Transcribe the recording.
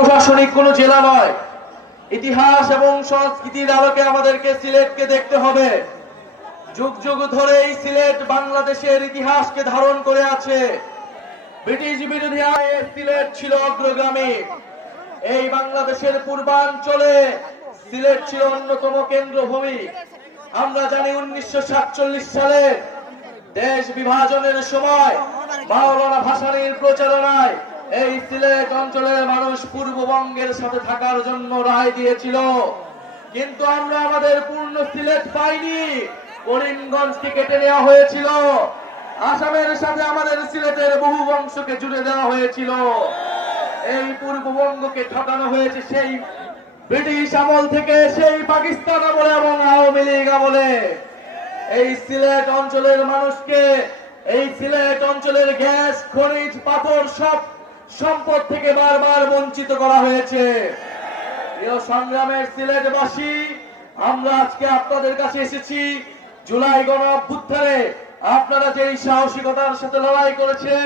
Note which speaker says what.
Speaker 1: প্রশাসনিক কোনো জেলা নয়। ইতিহাস এবং সংস্কৃতির আলোকে আমাদেরকে সিলেটকে দেখতে হবে। যুগ যুগ ধরে এই সিলেট বাংলাদেশের ইতিহাসকে ধারণ করে আছে। ব্রিটিশ বিরোধী আয়ে সিলেট ছিল অগ্রগামী। এই বাংলাদেশের পূর্বাঞ্চলে সিলেট ছিল অন্যতম কেন্দ্রভূমি। আমরা জানি উনিশশো সাতচল্লিশ সালে দেশ বিভাজনের সময় মাওলানা ভাসানীর প্রচারণায় এই সিলেট অঞ্চলের মানুষ পূর্ববঙ্গের সাথে থাকার জন্য রায় দিয়েছিল। কিন্তু আমরা আমাদের পূর্ণ সিলেট পাইনি। করিমগঞ্জ থেকে কেটে নেওয়া হয়েছিল। আসামের সাথে আমাদের সিলেটের বহু বংশকে জুড়ে দেওয়া হয়েছিল। এই পূর্ববঙ্গকে ঠকানো হয়েছে সেই ব্রিটিশ আমল থেকে, সেই পাকিস্তান আমলে এবং আওয়ামী লীগ আমলে। এই সিলেট অঞ্চলের মানুষকে, এই সিলেট অঞ্চলের গ্যাস, খনিজ, পাথর সব সম্পদ থেকে বারবার বঞ্চিত করা হয়েছে। প্রিয় সংগ্রামের সিলেটবাসী, আমরা আজকে আপনাদের কাছে এসেছি। জুলাই গণ অভ্যুত্থানে আপনারা যে সাহসিকতার সাথে লড়াই করেছেন